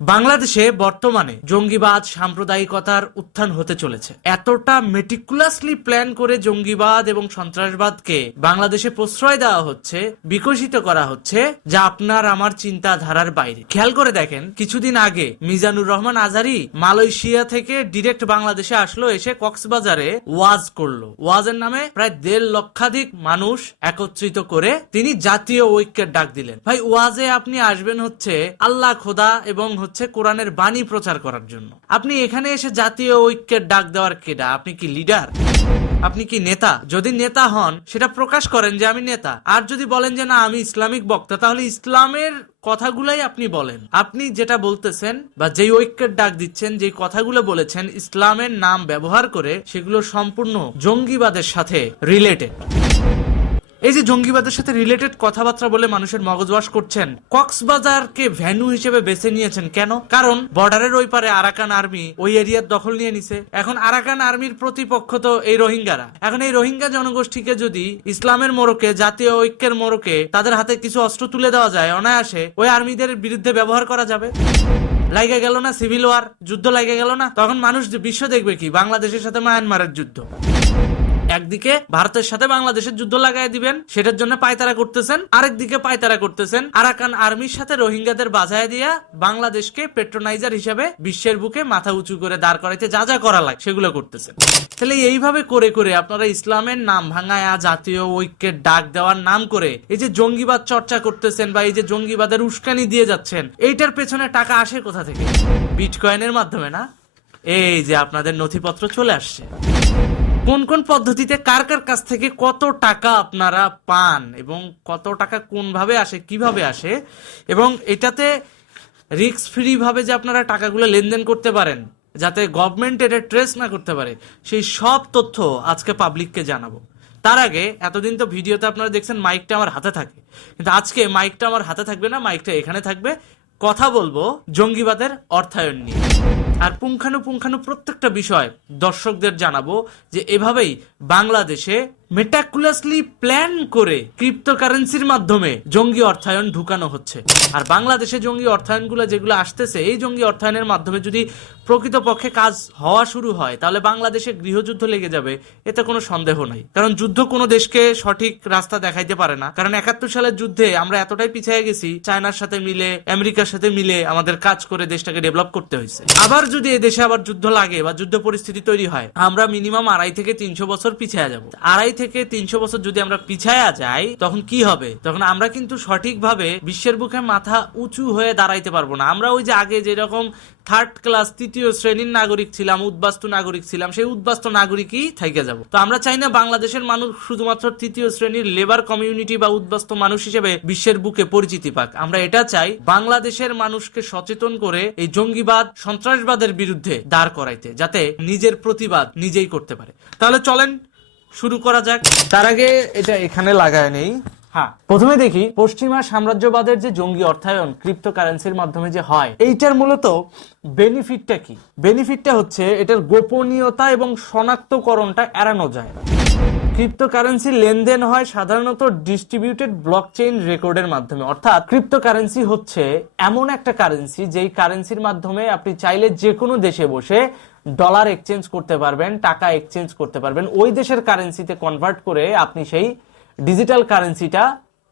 বাংলাদেশে বর্তমানে জঙ্গিবাদ সাম্প্রদায়িকতার উত্থান হতে চলেছে। এতটা মেটিকুলাসলি প্ল্যান করে জঙ্গিবাদ এবং সন্ত্রাসবাদকে বাংলাদেশে প্রশ্রয় দেওয়া হচ্ছে, বিকশিত করা হচ্ছে, যা আপনার আমার চিন্তাধারার বাইরে। খেয়াল করে দেখেন, কিছুদিন আগে মিজানুর রহমান আজারি মালয়েশিয়া থেকে ডিরেক্ট বাংলাদেশে আসলো, এসে কক্সবাজারে ওয়াজ করল। ওয়াজের নামে প্রায় দেড় লক্ষাধিক মানুষ একত্রিত করে তিনি জাতীয় ঐক্যের ডাক দিলেন। ভাই, ওয়াজে আপনি আসবেন হচ্ছে আল্লাহ, খোদা এবং হচ্ছে কোরআনের বাণী প্রচার করার জন্য। আপনি এখানে এসে জাতীয় ঐক্যের ডাক দেওয়ার কেডা? আপনি কি লিডার? আপনি কি নেতা? যদি নেতা হন, সেটা প্রকাশ করেন যে আমি নেতা। আর যদি বলেন যে না, আমি ইসলামিক বক্তা, তাহলে ইসলামের কথাগুলাই আপনি বলেন। আপনি যেটা বলতেছেন বা যেই ঐক্যের ডাক দিচ্ছেন, যেই কথাগুলো বলেছেন, ইসলামের নাম ব্যবহার করে সেগুলো সম্পূর্ণ জঙ্গিবাদের সাথে রিলেটেড এই যে জঙ্গিবাদের সাথে রিলেটেড কথাবার্তা বলে মানুষের মগজ করছেন, কক্সবাজারকে ভ্যানু হিসেবে বেছে নিয়েছেন কেন? কারণ বর্ডারের ওই পারে আরাকান আর্মি ওই এরিয়ার দখল নিয়ে নিছে। এখন আরাকান আর্মির প্রতিপক্ষ তো এই রোহিঙ্গারা। এখন এই রোহিঙ্গা জনগোষ্ঠীকে যদি ইসলামের মোড়কে, জাতীয় ঐক্যের মোড়কে তাদের হাতে কিছু অস্ত্র তুলে দেওয়া যায় অনায়াসে, ওই আর্মিদের বিরুদ্ধে ব্যবহার করা যাবে? লাগে গেল না, সিভিল ওয়ার, যুদ্ধ লাগে গেল না? তখন মানুষ বিশ্ব দেখবে কি? বাংলাদেশের সাথে মায়ানমারের যুদ্ধ। একদিকে ভারতের সাথে বাংলাদেশের যুদ্ধ লাগাই দিবেন, সেটার জন্য পায়তারা করতেছেন, আরেকদিকে পায়তারা করতেছেন। আরাকান আর্মির সাথে রোহিঙ্গাদের বাজায় দিয়া বাংলাদেশকে পেট্রোনাইজার হিসেবে বিশ্বের বুকে মাথা উঁচু করে দাঁড় করাইতে যা যা করা লাগে, সেগুলো করতেছেন। তাহলে এইভাবে করে করে আপনারা ইসলামের নাম ভাঙায়া, জাতীয় ঐক্যের ডাক দেওয়ার নাম করে এই যে জঙ্গিবাদ চর্চা করতেছেন বা এই যে জঙ্গিবাদের উস্কানি দিয়ে যাচ্ছেন, এইটার পেছনে টাকা আসে কোথা থেকে? বিটকয়েনের মাধ্যমে না? এই যে আপনাদের নথিপত্র চলে আসছে। কোন কোন পদ্ধতিতে কার কার কাছ থেকে কত টাকা আপনারা পান এবং কত টাকা কোন ভাবে আসে, কীভাবে আসে, এবং এটাতে রিস্ক ফ্রি ভাবে যে আপনারা টাকাগুলো লেনদেন করতে পারেন, যাতে গভর্নমেন্ট এটা ট্রেস না করতে পারে, সেই সব তথ্য আজকে পাবলিককে জানাব। তার আগে এতদিন তো ভিডিওতে আপনারা দেখছেন মাইকটা আমার হাতে থাকে। কিন্তু আজকে মাইকটা আমার হাতে থাকবে না মাইকটা এখানে থাকবে। কথা বলব জঙ্গিবাদের অর্থায়ন নিয়ে। আর পুঙ্খানুপুঙ্খানু প্রত্যেকটা বিষয় দর্শকদের জানাব যে এভাবেই বাংলাদেশে মেটাকুলাসলি প্ল্যান করে মাধ্যমে জঙ্গি অর্থায়ন ঢুকানো হচ্ছে। আর বাংলাদেশে জঙ্গি অর্থায়নগুলো যেগুলো আসতেছে, এই জঙ্গি অর্থায়নের মাধ্যমে যদি প্রকৃতপক্ষে কাজ হওয়া শুরু হয়, তাহলে বাংলাদেশে গৃহযুদ্ধ লেগে যাবে, এতে কোনো সন্দেহ নাই। কারণ যুদ্ধ কোনো দেশকে সঠিক রাস্তা দেখাইতে পারে না। কারণ একাত্তর সালের যুদ্ধে আমরা এতটাই পিছিয়ে গেছি, চায়নার সাথে মিলে, আমেরিকার সাথে মিলে আমাদের কাজ করে দেশটাকে ডেভেলপ করতে হয়েছে। আবার যদি এই দেশে আবার যুদ্ধ লাগে বা যুদ্ধ পরিস্থিতি তৈরি হয়, আমরা মিনিমাম আড়াই থেকে তিনশো বছর পিছিয়ে যাব। আড়াই থেকে তিনশো বছর যদি আমরা পিছায়া যাই, তখন কি হবে? তখন আমরা কিন্তু সঠিকভাবে বিশ্বের বুকে মাথা উঁচু হয়ে দাঁড়াইতে পারব না। আমরা ওই যে আগে যেরকম থার্ড ক্লাস তৃতীয় শ্রেণির নাগরিক ছিলাম, উদ্বাস্তু নাগরিক ছিলাম, সেই উদ্বাস্তু নাগরিকই থেকে যাব। তো আমরা চাই না বাংলাদেশের মানুষ শুধুমাত্র তৃতীয় শ্রেণির লেবার কমিউনিটি বা উদ্বাস্তু মানুষ হিসেবে বিশ্বের বুকে পরিচিতি পাক। আমরা এটা চাই বাংলাদেশের মানুষকে সচেতন করে এই জঙ্গিবাদ, সন্ত্রাসবাদের বিরুদ্ধে দাঁড় করাইতে, যাতে নিজের প্রতিবাদ নিজেই করতে পারে। তাহলে চলেন শুরু করা যাক। তার আগে এটা এখানে লাগায় নেই। হ্যাঁ। প্রথমে দেখি পশ্চিমা সাম্রাজ্যবাদের যে জঙ্গি অর্থায়ন ক্রিপ্টোকারেন্সির মাধ্যমে যে হয় এইটার মূলত বেনিফিটটা কি? বেনিফিটটা হচ্ছে এটার গোপনীয়তা এবং শনাক্তকরণটা এড়ানো যায়। ক্রিপ্টোকারেন্সি লেনদেন হয় সাধারণত ডিস্ট্রিবিউটেড ব্লকচেইন রেকর্ডের মাধ্যমে। অর্থাৎ ক্রিপ্টোকারেন্সি হচ্ছে এমন একটা কারেন্সি যেই কারেন্সির মাধ্যমে আপনি চাইলে যে কোনো দেশে বসে ডলার এক্সচেঞ্জ করতে পারবেন, টাকা এক্সচেঞ্জ করতে পারবেন। ওই দেশের কারেন্সিতে কনভার্ট করে আপনি সেই ডিজিটাল কারেন্সিটা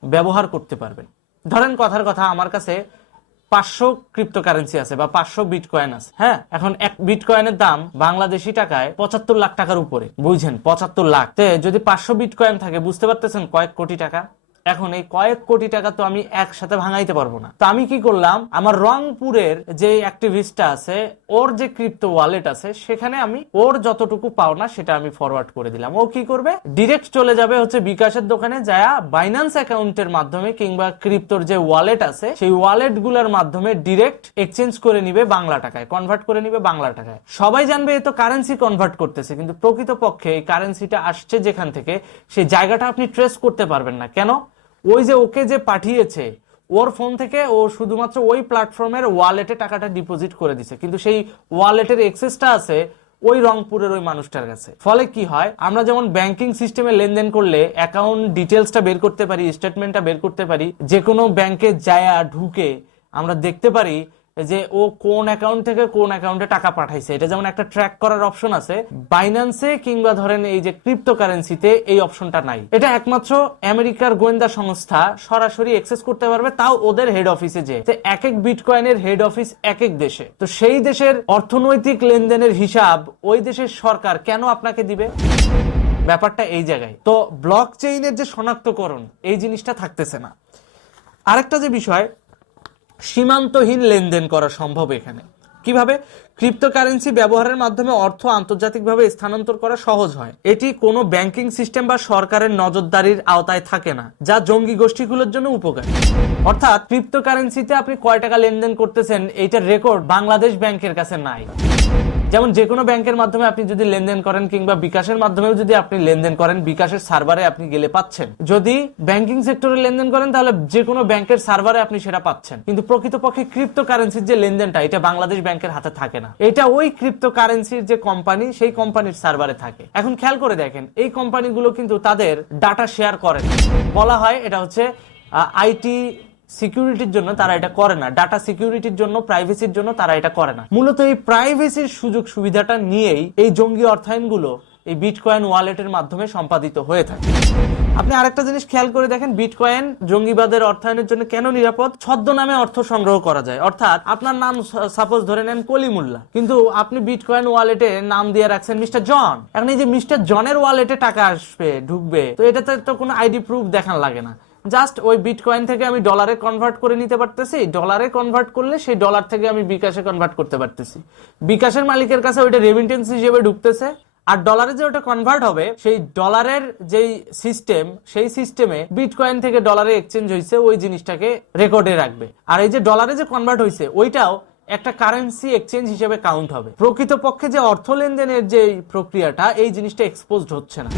ব্যবহার করতে পারবেন। ধরেন কথার কথা, আমার কাছে পাঁচশো ক্রিপ্টো কারেন্সি আছে বা পাঁচশো বিটকয়েন আছে। হ্যাঁ এখন এক বিটকয়েনের দাম বাংলাদেশি টাকায় পঁচাত্তর লাখ টাকার উপরে। বুঝছেন? পঁচাত্তর লাখ। যদি পাঁচশো বিটকয়েন থাকে, বুঝতে পারতেছেন কয়েক কোটি টাকা? এখন এই কয়েক কোটি টাকা তো আমি একসাথে ভাঙাইতে পারব না। তো আমি কি করলাম? আমার রংপুরের যে অ্যাক্টিভিস্টটা আছে, ওর যে ক্রিপ্টো ওয়ালেট আছে, সেখানে আমি ওর যতটুকু পাওনা সেটা আমি ফরওয়ার্ড করে দিলাম। ও কি করবে? ডিরেক্ট চলে যাবে হচ্ছে বিকাশের দোকানে যায় বাইন্যান্স অ্যাকাউন্টের মাধ্যমে কিংবা ক্রিপ্টোর যে ওয়ালেট আছে, সেই ওয়ালেটগুলার মাধ্যমে ডিরেক্ট এক্সচেঞ্জ করে নিবে বাংলা টাকায় কনভার্ট করে নিবে বাংলা টাকায়। সবাই জানবে এ তো কারেন্সি কনভার্ট করতেছে, কিন্তু প্রকৃতপক্ষে এই কারেন্সিটা আসছে যেখান থেকে, সেই জায়গাটা আপনি ট্রেস করতে পারবেন না। কেন? ওই যে ওকে যে পাঠিয়েছে, ওর ফোন থেকে ও শুধুমাত্র ওই প্ল্যাটফর্মের ওয়ালেটে টাকাটা ডিপোজিট করে দিছে। কিন্তু সেই ওয়ালেটের এক্সেসটা আছে ওই রংপুরের ওই মানুষটার কাছে। ফলে কি হয়, আমরা যেমন ব্যাংকিং সিস্টেমে লেনদেন করলে অ্যাকাউন্ট ডিটেলসটা বের করতে পারি স্টেটমেন্টটা বের করতে পারি যে কোনো ব্যাংকে যায়া ঢুকে আমরা দেখতে পারি যে ও কোন অ্যাকাউন্ট থেকে কোন অ্যাকাউন্টে টাকা পাঠাইছে। এটা যেমন একটা ট্র্যাক করার অপশন আছে। বাইন্যান্সে কিংবা ধরেন এই যে ক্রিপ্টোকারেন্সিতে এই অপশনটা নাই। এটা একমাত্র আমেরিকার গোয়েন্দা সংস্থা সরাসরি এক্সেস করতে পারবে, তাও ওদের হেড অফিসে যে এক এক বিটকয়েনের হেড অফিস এক এক দেশে। তো সেই দেশের অর্থনৈতিক লেনদেনের হিসাব ওই দেশের সরকার কেন আপনাকে দিবে? ব্যাপারটা এই জায়গায়। তো ব্লক চেইনের যে শনাক্তকরণ, এই জিনিসটা থাকতেছে না। আরেকটা যে বিষয় সীমান্তহীন লেনদেন করা সম্ভব এখানে। কীভাবে? ক্রিপ্টোকারেন্সি ব্যবহারের মাধ্যমে অর্থ আন্তর্জাতিকভাবে স্থানান্তর করা সহজ হয়। এটি কোনো ব্যাংকিং সিস্টেম বা সরকারের নজরদারির আওতায় থাকে না, যা জঙ্গি গোষ্ঠীগুলোর জন্য উপকারী। অর্থাৎ ক্রিপ্টোকারেন্সিতে আপনি কয় টাকা লেনদেন করতেছেন, এইটার রেকর্ড বাংলাদেশ ব্যাংকের কাছে নাই। যেমন যে কোনো ব্যাংকের মাধ্যমে আপনি যদি লেনদেন করেন কিংবা বিকাশের মাধ্যমেও যদি আপনি লেনদেন করেন, বিকাশের সার্ভারে আপনি গেলে পাচ্ছেন। যদি ব্যাংকিং সেক্টরে লেনদেন করেন, তাহলে যে কোনো ব্যাংকের সার্ভারে আপনি সেটা পাচ্ছেন। কিন্তু প্রকৃতপক্ষে ক্রিপ্টো কারেন্সির যে লেনদেনটা, এটা বাংলাদেশ ব্যাংকের হাতে থাকে না। এটা ওই ক্রিপ্টো কারেন্সির যে কোম্পানি সেই কোম্পানির সার্ভারে থাকে। এখন খেয়াল করে দেখেন, এই কোম্পানিগুলো কিন্তু তাদের ডাটা শেয়ার করে। বলা হয় এটা হচ্ছে আইটি সিকিউরিটির জন্য তারা এটা করে না। ডাটা সিকিউরিটির জন্য, প্রাইভেসির জন্য তারা এটা করে না। মূলত এই প্রাইভেসির সুযোগ সুবিধাটা নিয়েই এই জঙ্গি অর্থায়নগুলো এই বিটকয়েন ওয়ালেটের মাধ্যমে সম্পাদিত হয়ে থাকে। আপনি আরেকটা জিনিস খেয়াল করে দেখেন, বিটকয়েন জঙ্গিবাদের অর্থায়নের জন্য কেন নিরাপদ? ছদ্মনামে অর্থ সংগ্রহ করা যায়। অর্থাৎ আপনার নাম সাপোজ ধরে নেন কলিমুল্লা। কিন্তু আপনি বিটকয়েন ওয়ালেটে নাম দিয়ে রাখছেন মিস্টার জন। এখন এই যে মিস্টার জনের ওয়ালেটে টাকা আসবে, ঢুকবে, তো এটাতে তো কোনো আইডি প্রুফ দেখান লাগে না। জাস্ট ওই বিটকয়েন থেকে আমি ডলারে কনভার্ট করে নিতে পারতেছি। ডলারে কনভার্ট করলে সেই ডলার থেকে আমি বিকাশে কনভার্ট করতে পারতেছি। বিকাশের মালিকের কাছে ওইটা রেমিটেন্স হিসেবে ঢুকতেছে। আর ডলারে যে ওটা কনভার্ট হবে, সেই ডলারের যেই সিস্টেম সেই সিস্টেমে বিটকয়েন থেকে ডলারে এক্সচেঞ্জ হয়েছে ওই জিনিসটাকে রেকর্ডে রাখবে। আর এই যে ডলারে যে কনভার্ট হয়েছে ওইটাও একটা কারেন্সি এক্সচেঞ্জ হিসেবে কাউন্ট হবে। প্রকৃতপক্ষে যে অর্থ লেনদেনের যে প্রক্রিয়াটা, এই জিনিসটা এক্সপোজড হচ্ছে না।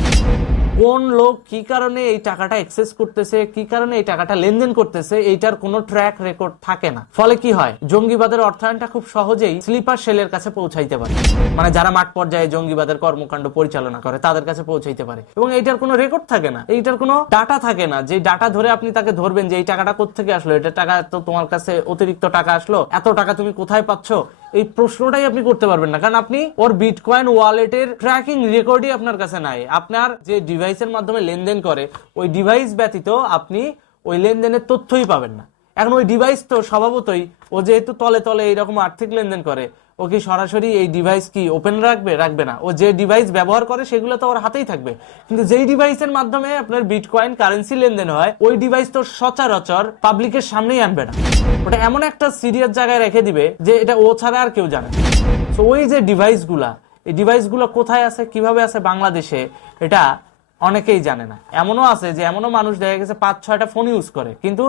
কোন লোক কি কারণে এই টাকাটা এক্সেস করতেছে, কি কারণে এই টাকাটা লেনদেন করতেছে, এইটার কোনো ট্র্যাক রেকর্ড থাকে না। ফলে কি হয়? জঙ্গিবাদের অর্থায়নটা খুব সহজেই স্লিপার সেলের কাছে পৌঁছাইতে পারে। মানে যারা মাঠ পর্যায়ে জঙ্গিবাদের কর্মকাণ্ড পরিচালনা করে, তাদের কাছে পৌঁছাইতে পারে। এবং এইটার কোনো রেকর্ড থাকে না। এইটার কোনো ডাটা থাকে না। যে ডাটা ধরে আপনি তাকে ধরবেন যে, এই টাকাটা কোথেকে আসলো? এটা টাকা তো তোমার কাছে অতিরিক্ত টাকা আসলো? এত টাকা তুমি কোথায় পাচ্ছ? এই প্রশ্নটাই আপনি করতে পারবেন না। কারণ আপনি ওর বিটকয়েন ওয়ালেটের ট্র্যাকিং রেকর্ডই আপনার কাছে নাই। আপনার যে ডিভাইসের মাধ্যমে লেনদেন করে, ওই ডিভাইস ব্যতীত আপনি ওই লেনদেনের তথ্যই পাবেন না। এখন ওই ডিভাইস তো স্বভাবতই ও যেহেতু তলে তলে এইরকম আর্থিক লেনদেন করে ও কি সরাসরি এই ডিভাইস কি ওপেন রাখবে? রাখবে না। ও যে ডিভাইস ব্যবহার করে, সেগুলো তো ওর হাতেই থাকবে। কিন্তু যেই ডিভাইসের মাধ্যমে আপনার বিটকয়েন কারেন্সি লেনদেন হয়, ওই ডিভাইস তো সচরাচর পাবলিকের সামনেই আনবে না। ওটা এমন একটা সিরিয়াস জায়গায় রেখে দিবে যে এটা ও ছাড়া আর কেউ জানে তো ওই যে ডিভাইসগুলা এই ডিভাইসগুলো কোথায় আছে, কীভাবে আছে বাংলাদেশে, এটা অনেকেই জানে না। এমনও আছে যে এমনও মানুষ দেখা গেছে পাঁচ ছয়টা ফোন ইউজ করে। কিন্তু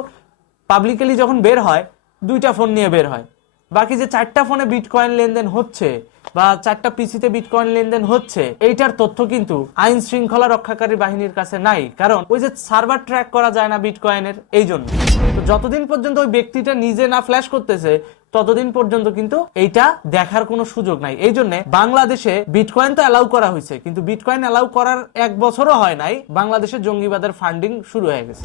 পাবলিকালি যখন বের হয়, দুইটা ফোন নিয়ে বের হয়। বাকি যে চারটা ফোনে বিটকয়েন লেনদেন হচ্ছে বা চারটা পিসিতে বিটকয়েন লেনদেন হচ্ছে, এইটার তথ্য কিন্তু আইন শৃঙ্খলা রক্ষাকারী বাহিনীর কাছে নাই। কারণ ওই যে সার্ভার ট্র্যাক করা যায় না বিটকয়েনের এই জন্য যতদিন পর্যন্ত ওই ব্যক্তিটা নিজে না ফ্ল্যাশ করতেছে ততদিন পর্যন্ত কিন্তু এইটা দেখার কোনো সুযোগ নাই। এই জন্য বাংলাদেশে বিটকয়েন তো অ্যালাউ করা হয়েছে, কিন্তু বিটকয়েন অ্যালাউ করার এক বছরও হয় নাই। বাংলাদেশে জঙ্গিবাদের ফান্ডিং শুরু হয়ে গেছে।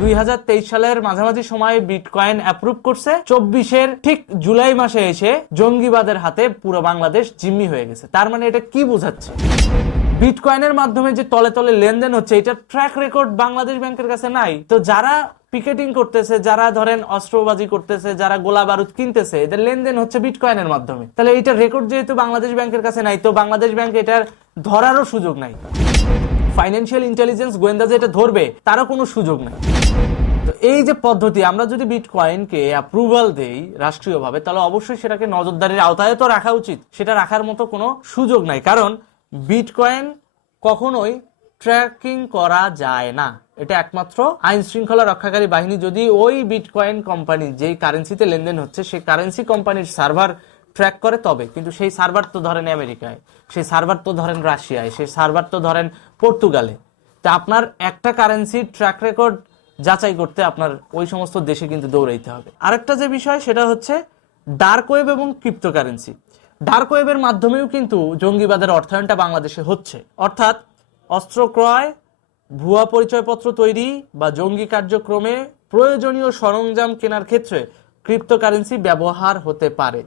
দুই হাজার তেইশ সালের মাঝামাঝি সময়ে বিটকয়েন অ্যাপ্রুভ করছে। চব্বিশের ঠিক জুলাই মাসে এসে জঙ্গিবাদের হাতে পুরো বাংলাদেশ জিম্মি হয়ে গেছে। তার মানে এটা কি বোঝাচ্ছে? বিটকয়েনের মাধ্যমে যে তলে তলে লেনদেন হচ্ছে এটা ট্র্যাক রেকর্ড বাংলাদেশ ব্যাংকের কাছে নাই। তো যারা পিকেটিং করতেছে, যারা ধরেন অস্ত্রবাজি করতেছে, যারা গোলা বারুদ কিনতেছে, এদের লেনদেন হচ্ছে বিটকয়েনের মাধ্যমে। তাহলে এইটার রেকর্ড যেহেতু বাংলাদেশ ব্যাংকের কাছে নাই, তো বাংলাদেশ ব্যাংক এটার ধরারও সুযোগ নাই। ফাইন্যান্সিয়াল ইন্টেলিজেন্স গোয়েন্দা যে এটা ধরবে, তারও কোনো সুযোগ নাই। তো এই যে পদ্ধতি, আমরা যদি বিটকয়েনকে অ্যাপ্রুভাল দেই রাষ্ট্রীয়ভাবে, তাহলে অবশ্যই সেটাকে নজরদারির আওতায় তো রাখা উচিত। সেটা রাখার মতো কোনো সুযোগ নাই, কারণ বিটকয়েন কখনোই ট্র্যাকিং করা যায় না। এটা একমাত্র আইন শৃঙ্খলা রক্ষাকারী বাহিনী। যদি ওই বিটকয়েন কোম্পানি যেই কারেন্সিতে লেনদেন হচ্ছে, সেই কারেন্সি কোম্পানির সার্ভার ট্র্যাক করে তবে। কিন্তু সেই সার্ভার তো ধরেন আমেরিকায়, সেই সার্ভার তো ধরেন রাশিয়ায়, সেই সার্ভার তো ধরেন পর্তুগালে। তা আপনার একটা কারেন্সির ট্র্যাক রেকর্ড যাচাই করতে আপনার ওই সমস্ত দেশে কিন্তু দৌড়াইতে হবে। আরেকটা যে বিষয়, সেটা হচ্ছে ডার্ক ওয়েব এবং ক্রিপ্টোকারেন্সি ডার্ক ওয়েবের মাধ্যমেও কিন্তু জঙ্গিবাদের অর্থায়নটা বাংলাদেশে হচ্ছে। অর্থাৎ অস্ত্র ক্রয় ভুয়া পরিচয়পত্র তৈরি বা জঙ্গি কার্যক্রমে প্রয়োজনীয় সরঞ্জাম কেনার ক্ষেত্রে ক্রিপ্টোকারেন্সি ব্যবহার হতে পারে।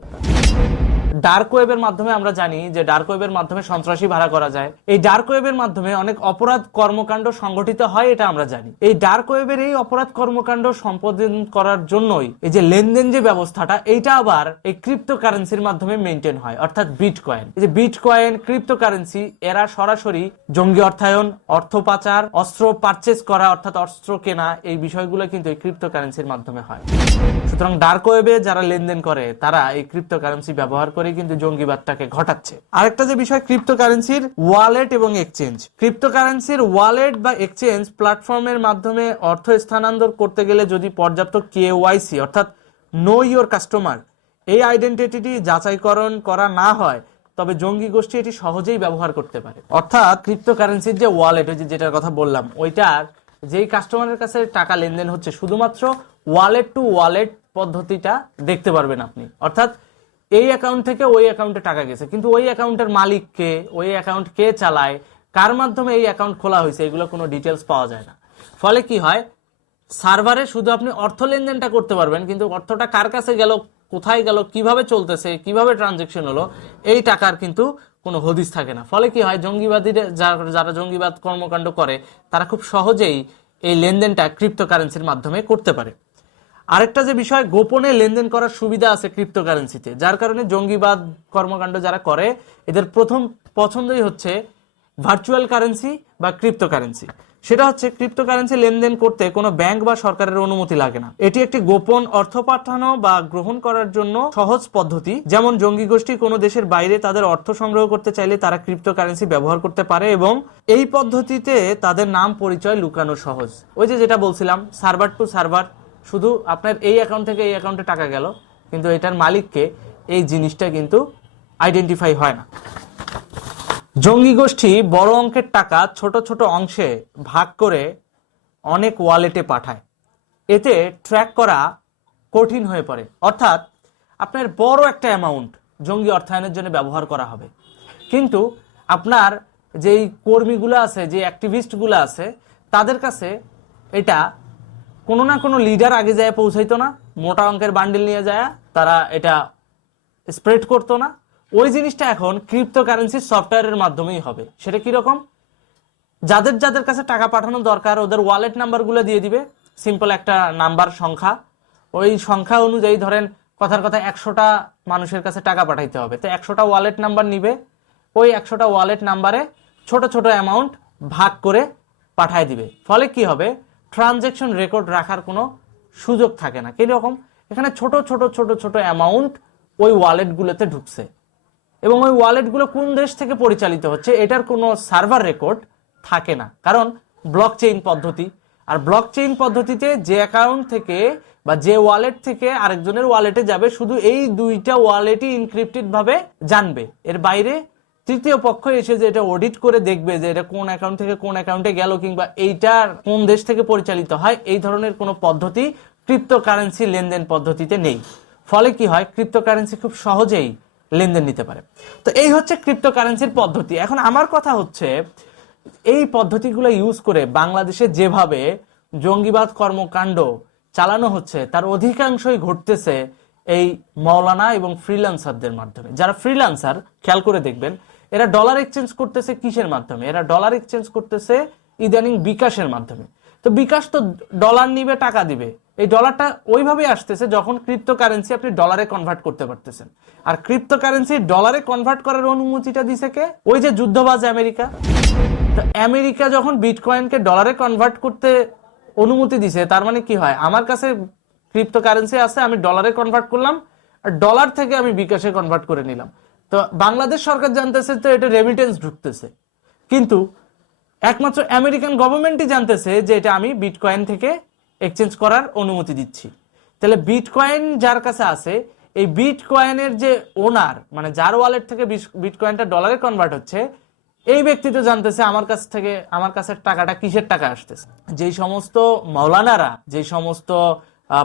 ডার্ক ওয়েবের মাধ্যমে আমরা জানি যে ডার্ক ওয়েবের মাধ্যমে সন্ত্রাসী ভাড়া করা যায়। এই ডার্ক ওয়েবের মাধ্যমে অনেক অপরাধ কর্মকাণ্ড সংগঠিত হয়, এটা আমরা জানি। এই ডার্ক ওয়েবের এই অপরাধ কর্মকাণ্ড সম্পাদন করার জন্যই এই যে লেনদেন যে ব্যবস্থাটা, এইটা আবার এই ক্রিপ্টোকারেন্সির মাধ্যমে মেনটেন হয়, অর্থাৎ বিট কয়েন এই যে বিটকয়েন ক্রিপ্টোকারেন্সি এরা সরাসরি জঙ্গি অর্থায়ন, অর্থ পাচার, অস্ত্র পারচেস করা, অর্থাৎ অস্ত্র কেনা, এই বিষয়গুলো কিন্তু এই ক্রিপ্টোকারেন্সির মাধ্যমে হয়। সুতরাং ডার্ক ওয়েবে যারা লেনদেন করে, তারা এই ক্রিপ্টোকারেন্সি ব্যবহার করে কিন্তু জঙ্গিবাদটাকে ঘটাচ্ছে। আরেকটা যে বিষয় ক্রিপ্টোকারেন্সির ওয়ালেট এবং এক্সচেঞ্জ ক্রিপ্টোকারেন্সির ওয়ালেট বা এক্সচেঞ্জ প্ল্যাটফর্মের মাধ্যমে অর্থ স্থানান্তর করতে গেলে যদি পর্যাপ্ত কেওয়াইসি অর্থাৎ নো ইওর কাস্টমার এই আইডেন্টিটি যাচাইকরণ করা না হয়, তবে জঙ্গি গোষ্ঠী এটি সহজেই ব্যবহার করতে পারে। অর্থাৎ ক্রিপ্টোকারেন্সির যে ওয়ালেট ওই যেটার কথা বললাম, ওইটার যেই কাস্টমারের কাছে টাকা লেনদেন হচ্ছে, শুধুমাত্র ওয়ালেট টু ওয়ালেট পদ্ধতিটা দেখতে পারবেন আপনি। অর্থাৎ এই অ্যাকাউন্ট থেকে ওই অ্যাকাউন্টে টাকা গেছে। কিন্তু ওই অ্যাকাউন্টের মালিক কে, ওই অ্যাকাউন্ট কে চালায়, কার মাধ্যমে এই অ্যাকাউন্ট খোলা হয়েছে, এগুলো কোনো ডিটেলস পাওয়া যায় না। ফলে কি হয়? সার্ভারে শুধু আপনি অর্থ লেনদেনটা করতে পারবেন, কিন্তু অর্থটা কার কাছে গেল, কোথায় গেল, কীভাবে চলতেছে, কীভাবে ট্রানজেকশন হলো, এই টাকার কিন্তু কোনো হদিস থাকে না। ফলে কি হয়? জঙ্গিবাদীরা, যারা জঙ্গিবাদ কর্মকাণ্ড করে, তারা খুব সহজেই এই লেনদেনটা ক্রিপ্টোকারেন্সির মাধ্যমে করতে পারে। আরেকটা যে বিষয়, গোপনে লেনদেন করার সুবিধা আছে ক্রিপ্টোকারেন্সিতে যার কারণে জঙ্গিবাদ কর্মকাণ্ড যারা করে, এদের প্রথম পছন্দই হচ্ছে ভার্চুয়াল কারেন্সি বা ক্রিপ্টোকারেন্সি সেটা হচ্ছে ক্রিপ্টোকারেন্সি লেনদেন করতে কোনো ব্যাংক বা সরকারের অনুমতি লাগে না। এটি একটি গোপন অর্থ পাঠানো বা গ্রহণ করার জন্য সহজ পদ্ধতি। যেমন জঙ্গি গোষ্ঠী কোনো দেশের বাইরে তাদের অর্থ সংগ্রহ করতে চাইলে তারা ক্রিপ্টোকারেন্সি ব্যবহার করতে পারে এবং এই পদ্ধতিতে তাদের নাম পরিচয় লুকানো সহজ। ওই যে যেটা বলছিলাম সার্ভার টু সার্ভার শুধু আপনার এই অ্যাকাউন্ট থেকে এই অ্যাকাউন্টে টাকা গেল, কিন্তু এটার মালিককে এই জিনিসটা কিন্তু আইডেন্টিফাই হয় না। জঙ্গি গোষ্ঠী বড় অঙ্কের টাকা ছোট ছোট অংশে ভাগ করে অনেক ওয়ালেটে পাঠায়। এতে ট্র্যাক করা কঠিন হয়ে পড়ে। অর্থাৎ আপনার বড় একটা অ্যামাউন্ট জঙ্গি অর্থায়নের জন্য ব্যবহার করা হবে। কিন্তু আপনার যেই কর্মীগুলো আছে, যে অ্যাক্টিভিস্টগুলো আছে, তাদের কাছে এটা কোনো না কোনো লিডার আগে যায় পৌঁছাইতো না, মোটা অঙ্কের বান্ডিল নিয়ে যায়, তারা এটা স্প্রেড করতো না। ওই জিনিসটা এখন ক্রিপ্টো ক্রিপ্টোকারেন্সির সফটওয়্যারের মাধ্যমেই হবে। সেটা কীরকম যাদের যাদের কাছে টাকা পাঠানো দরকার, ওদের ওয়ালেট নাম্বারগুলো দিয়ে দিবে। সিম্পল একটা নাম্বার সংখ্যা। ওই সংখ্যা অনুযায়ী ধরেন কথার কথা একশোটা মানুষের কাছে টাকা পাঠাইতে হবে। তো একশোটা ওয়ালেট নাম্বার নিবে। ওই একশোটা ওয়ালেট নাম্বারে ছোট ছোট অ্যামাউন্ট ভাগ করে পাঠায় দিবে। ফলে কি হবে? ট্রানজেকশন রেকর্ড রাখার কোনো সুযোগ থাকে না। কীরকম? এখানে ছোট ছোট ছোট ছোট অ্যামাউন্ট ওই ওয়ালেটগুলোতে ঢুকছে। এবং ওই ওয়ালেটগুলো কোন দেশ থেকে পরিচালিত হচ্ছে, এটার কোনো সার্ভার রেকর্ড থাকে না। কারণ ব্লক চেইন পদ্ধতি। আর ব্লক চেইন পদ্ধতিতে যে অ্যাকাউন্ট থেকে বা যে ওয়ালেট থেকে আরেকজনের ওয়ালেটে যাবে, শুধু এই দুইটা ওয়ালেটই ইনক্রিপ্টেডভাবে জানবে। এর বাইরে তৃতীয় পক্ষ এসে যে এটা অডিট করে দেখবে যে এটা কোন অ্যাকাউন্ট থেকে কোন অ্যাকাউন্টে গেল কিংবা এইটার কোন দেশ থেকে পরিচালিত হয়, এই ধরনের কোনো পদ্ধতি ক্রিপ্টোকারেন্সি লেনদেন পদ্ধতিতে নেই। ফলে কি হয়? ক্রিপ্টোকারেন্সি খুব সহজেই লেনদেন নিতে পারে। তো এই হচ্ছে ক্রিপ্টোকারেন্সির পদ্ধতি। এখন আমার কথা হচ্ছে, এই পদ্ধতিগুলো ইউজ করে বাংলাদেশে যেভাবে জঙ্গিবাদ কর্মকাণ্ড চালানো হচ্ছে, তার অধিকাংশই ঘটতেছে এই মৌলানা এবং ফ্রিল্যান্সারদের মাধ্যমে। যারা ফ্রিল্যান্সার খেয়াল করে দেখবেন এরা ডলার এক্সচেঞ্জ করতেছে কিসের মাধ্যমে? এরা ডলার এক্সচেঞ্জ করতেছে ইদানিং বিকাশের মাধ্যমে। তো বিকাশ তো ডলার নিবে, টাকা দিবে। এই ডলারটা ওইভাবে আসতেছে যখন ক্রিপ্টো কারেন্সি আপনি ডলারে কনভার্ট করতে পারতেছেন। আর ক্রিপ্টো কারেন্সি ডলারে কনভার্ট করার অনুমতিটা দিছে কে? ওই যে যুদ্ধবাজ আমেরিকা। তো আমেরিকা যখন বিটকয়েনকে ডলারে কনভার্ট করতে অনুমতি দিছে, তার মানে কি হয়? আমার কাছে ক্রিপ্টো কারেন্সি আছে, আমি ডলারে কনভার্ট করলাম, আর ডলার থেকে আমি বিকাশে কনভার্ট করে নিলাম। তো বাংলাদেশ সরকার জানতেছে তো এটা রেমিটেন্স ঢুকতেছে। কিন্তু একমাত্র আমেরিকান গভর্নমেন্টই জানতেছে যে এটা আমি বিটকয়েন থেকে এক্সচেঞ্জ করার অনুমতি দিচ্ছি। তাহলে বিটকয়েন যার কাছে আছে, এই বিটকয়েনের যে ওনার মানে যার ওয়ালেট থেকে বিটকয়েনটা ডলারে কনভার্ট হচ্ছে, এই ব্যক্তি তো জানতেছে আমার কাছ থেকে, আমার কাছে টাকাটা কিসের টাকা আসতেছে? যেই সমস্ত মৌলানারা যেই সমস্ত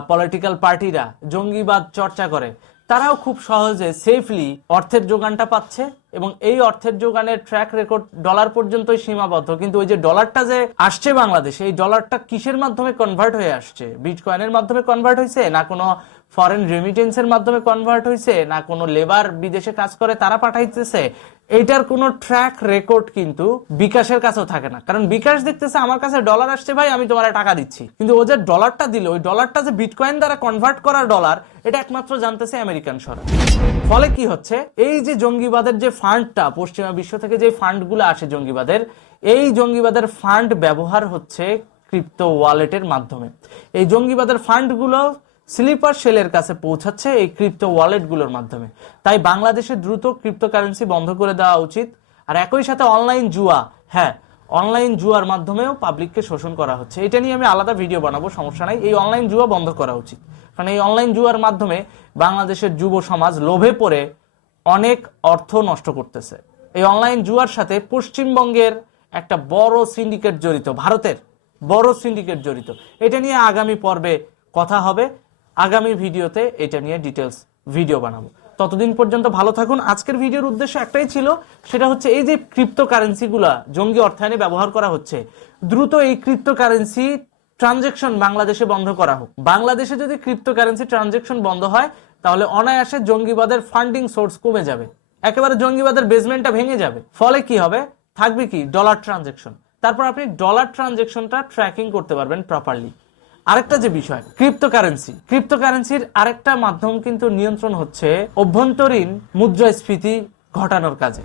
পলিটিক্যাল পার্টিরা জঙ্গিবাদ চর্চা করে তারাও খুব সহজে সেফলি অর্থের যোগানটা পাচ্ছে এবং এই অর্থের যোগানের ট্র্যাক রেকর্ড ডলার পর্যন্তই সীমাবদ্ধ। কিন্তু ওই যে ডলারটা যে আসছে বাংলাদেশে, এই ডলারটা কিসের মাধ্যমে কনভার্ট হয়ে আসছে? বিটকয়েনের মাধ্যমে কনভার্ট হয়েছে না কোনো ফরেন রেমিটেন্সের মাধ্যমে কনভার্ট হয়েছে না কোনো লেবার বিদেশে কাজ করে, তারা পাঠাইতেছে, এইটার কোনো ট্র্যাক রেকর্ড কিন্তু বিকাশের কাছেও থাকে না। কারণ বিকাশ দেখতেছে, আমার কাছে ডলার আসছে ভাই, আমি তোমার টাকা দিচ্ছি। কিন্তু ও যে ডলারটা দিল, ওই ডলারটা যে বিটকয়েন দ্বারা কনভার্ট করা ডলার এটা একমাত্র জানতেছে আমেরিকান সরকার। ফলে কি হচ্ছে? এই যে জঙ্গিবাদের যে ফান্ডটা পশ্চিমা বিশ্ব থেকে যে ফান্ডগুলো আসে জঙ্গিবাদের, এই জঙ্গিবাদের ফান্ড ব্যবহার হচ্ছে ক্রিপ্টো ওয়ালেটের মাধ্যমে। এই জঙ্গিবাদের ফান্ডগুলো স্লিপার সেলের কাছে পৌঁছাচ্ছে এই ক্রিপ্টো ওয়ালেটগুলোর মাধ্যমে। তাই বাংলাদেশে দ্রুত ক্রিপ্টোকারেন্সি বন্ধ করে দেওয়া উচিত। আর একই সাথে অনলাইন জুয়া হ্যাঁ অনলাইন জুয়ার মাধ্যমেও পাবলিককে শোষণ করা হচ্ছে। এটা নিয়ে আমি আলাদা ভিডিও বানাবো, সমস্যা নাই। এই অনলাইন জুয়া বন্ধ করা উচিত। কারণ এই অনলাইন জুয়ার মাধ্যমে বাংলাদেশের যুব সমাজ লোভে পড়ে অনেক অর্থ নষ্ট করতেছে। এই অনলাইন জুয়ার সাথে পশ্চিমবঙ্গের একটা বড় সিন্ডিকেট জড়িত, ভারতের বড় সিন্ডিকেট জড়িত। এটা নিয়ে আগামী পর্বে কথা হবে। আগামী ভিডিওতে এটা নিয়ে ডিটেলস ভিডিও বানাবো। ততদিন পর্যন্ত ভালো থাকুন। আজকের ভিডিওর উদ্দেশ্য একটাই ছিল, সেটা হচ্ছে এই যে ক্রিপ্টো কারেন্সিগুলা জঙ্গি অর্থায়নে ব্যবহার করা হচ্ছে, দ্রুত এই ক্রিপ্টো কারেন্সি ট্রানজেকশন বাংলাদেশে বন্ধ করা হোক। বাংলাদেশে যদি ক্রিপ্টো কারেন্সি ট্রানজেকশন বন্ধ হয়, তাহলে অনায়াসে জঙ্গিবাদের ফান্ডিং সোর্স কমে যাবে। একেবারে জঙ্গিবাদের বেসমেন্টটা ভেঙে যাবে। ফলে কি হবে? থাকবে কি? ডলার ট্রানজেকশন তারপর আপনি ডলার ট্রানজেকশনটা ট্র্যাকিং করতে পারবেন প্রপারলি আরেকটা যে বিষয় ক্রিপ্টোকারেন্সি ক্রিপ্টোকারেন্সির আরেকটা মাধ্যম কিন্তু নিয়ন্ত্রণ হচ্ছে অভ্যন্তরীণ মুদ্রাস্ফীতি ঘটানোর কাজে।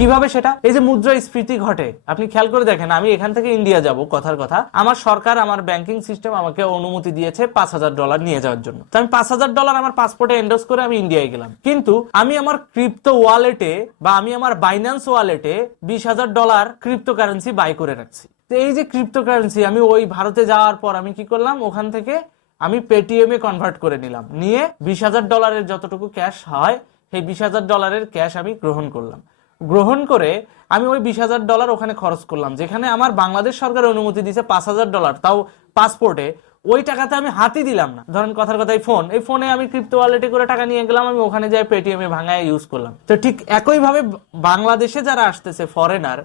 কীভাবে সেটা? এই যে মুদ্রাস্ফীতি ঘটে, আপনি খেয়াল করে দেখেন, আমি এখান থেকে ইন্ডিয়া যাব, কথার কথা। আমার সরকার আমার ব্যাংকিং সিস্টেম আমাকে অনুমতি দিয়েছে পাঁচ হাজার ডলার নিয়ে যাওয়ার জন্য। তো আমি পাঁচ হাজার ডলার আমার পাসপোর্টে এন্ডোজ করে আমি ইন্ডিয়ায় গেলাম। কিন্তু আমি আমার ক্রিপ্টো ওয়ালেটে বা আমি আমার বাইন্যান্স ওয়ালেটে বিশ হাজার ডলার ক্রিপ্টো কারেন্সি বাই করে রাখছি। তো এই যে ক্রিপ্টোকারেন্সি আমি ওই ভারতে যাওয়ার পর আমি কি করলাম? ওখান থেকে আমি পেটিএম এ কনভার্ট করে নিলাম। নিয়ে বিশ হাজার ডলারের যতটুকু ক্যাশ হয়, সেই বিশ হাজার ডলারের ক্যাশ আমি গ্রহণ করলাম। গ্রহণ করে আমি ওই বিশ হাজার ডলার ওখানে খরচ করলাম। যেখানে আমার বাংলাদেশ সরকার অনুমতি দিয়েছে পাঁচ হাজার ডলার তাও পাসপোর্টে ওই টাকাতে আমি হাতই দিলাম না। ধরেন কথার কথাই ফোন এই ফোনে আমি ক্রিপ্টো ওয়ালেটে করে টাকা নিয়ে গেলাম, আমি ওখানে যাই পেটিএম ভাঙায় ইউজ করলাম। তো ঠিক একইভাবে বাংলাদেশে যারা আসতেছে ফরেনার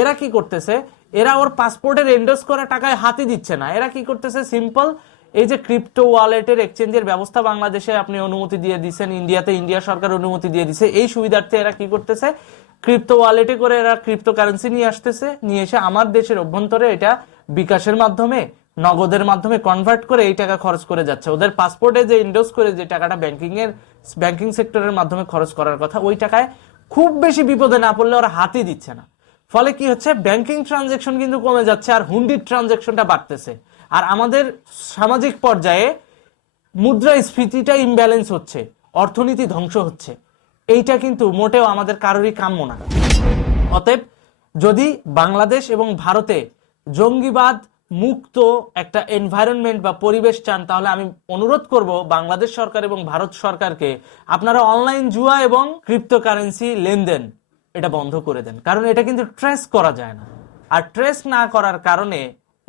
এরা কি করতেছে? এরা ওর পাসপোর্টের এন্ডোজ করা টাকায় হাতে দিচ্ছে না। এরা কি করতেছে? সিম্পল এই যে ক্রিপ্টো ওয়ালেটের এক্সচেঞ্জের ব্যবস্থা বাংলাদেশে আপনি অনুমতি দিয়ে দিচ্ছেন ইন্ডিয়াতে ইন্ডিয়া সরকার অনুমতি দিয়ে দিছে এই সুবিধার্থে এরা কি করতেছে? ক্রিপ্টো ওয়ালেটে করে এরা ক্রিপ্টো কারেন্সি নিয়ে আসতেছে, নিয়ে এসে আমার দেশের অভ্যন্তরে এটা বিকাশের মাধ্যমে, নগদের মাধ্যমে কনভার্ট করে এই টাকা খরচ করে যাচ্ছে। ওদের পাসপোর্টে যে ইন্ডোজ করে যে টাকাটা ব্যাংকিং এর ব্যাংকিং সেক্টরের মাধ্যমে খরচ করার কথা, ওই টাকায় খুব বেশি বিপদে না পড়লে ওরা হাতই দিচ্ছে না। ফলে কি হচ্ছে? ব্যাংকিং ট্রানজেকশন কিন্তু কমে যাচ্ছে আর হুন্ডির ট্রানজেকশনটা বাড়তেছে। আর আমাদের সামাজিক পর্যায়ে মুদ্রাস্ফীতিটা ইমব্যালেন্স হচ্ছে, অর্থনীতি ধ্বংস হচ্ছে। এইটা কিন্তু মোটেও আমাদের কারোরই কাম্য না। অতএব যদি বাংলাদেশ এবং ভারতে জঙ্গিবাদ মুক্ত একটা এনভায়রনমেন্ট বা পরিবেশ চান, তাহলে আমি অনুরোধ করব বাংলাদেশ সরকার এবং ভারত সরকারকে আপনারা অনলাইন জুয়া এবং ক্রিপ্টোকারেন্সি লেনদেন এটা বন্ধ করে দেন। কারণ এটা কিন্তু ট্রেস করা যায় না। আর ট্রেস না করার কারণে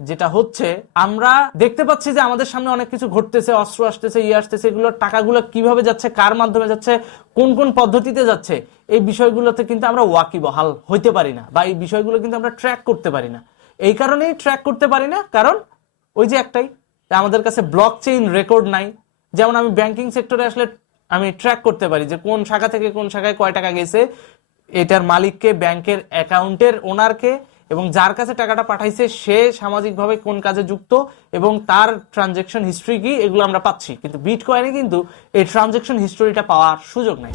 যেটা হচ্ছে, আমরা দেখতে পাচ্ছি যে আমাদের সামনে অনেক কিছু ঘটতেছে, অস্ত্র আসতেছে ইয়ে আসতেছে এগুলোর টাকাগুলো কীভাবে যাচ্ছে, কার মাধ্যমে যাচ্ছে, কোন কোন পদ্ধতিতে যাচ্ছে, এই বিষয়গুলোতে কিন্তু আমরা ওয়াকিবহাল হইতে পারি না বা এই বিষয়গুলো কিন্তু আমরা ট্র্যাক করতে পারি না। এই কারণেই ট্র্যাক করতে পারি না, কারণ ওই যে একটাই, আমাদের কাছে ব্লক চেইন রেকর্ড নাই। যেমন আমি ব্যাংকিং সেক্টরে আসলে আমি ট্র্যাক করতে পারি যে কোন শাখা থেকে কোন শাখায় কয় টাকা গেছে, এটার মালিককে ব্যাংকের অ্যাকাউন্টের ওনারকে এবং যার কাছে টাকাটা পাঠাইছে, সে সামাজিকভাবে কোন কাজে যুক্ত এবং তার ট্রানজেকশন হিস্ট্রি কি, এগুলো আমরা পাচ্ছি। কিন্তু বিটকয়েনে কিন্তু এই ট্রানজেকশন হিস্টোরিটা পাওয়ার সুযোগ নাই।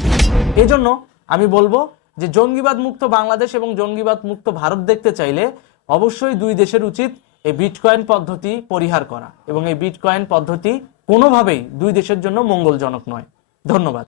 এই জন্য আমি বলব যে জঙ্গিবাদ মুক্ত বাংলাদেশ এবং জঙ্গিবাদ মুক্ত ভারত দেখতে চাইলে অবশ্যই দুই দেশের উচিত এই বিটকয়েন পদ্ধতি পরিহার করা এবং এই বিটকয়েন পদ্ধতি কোনোভাবেই দুই দেশের জন্য মঙ্গলজনক নয়। ধন্যবাদ।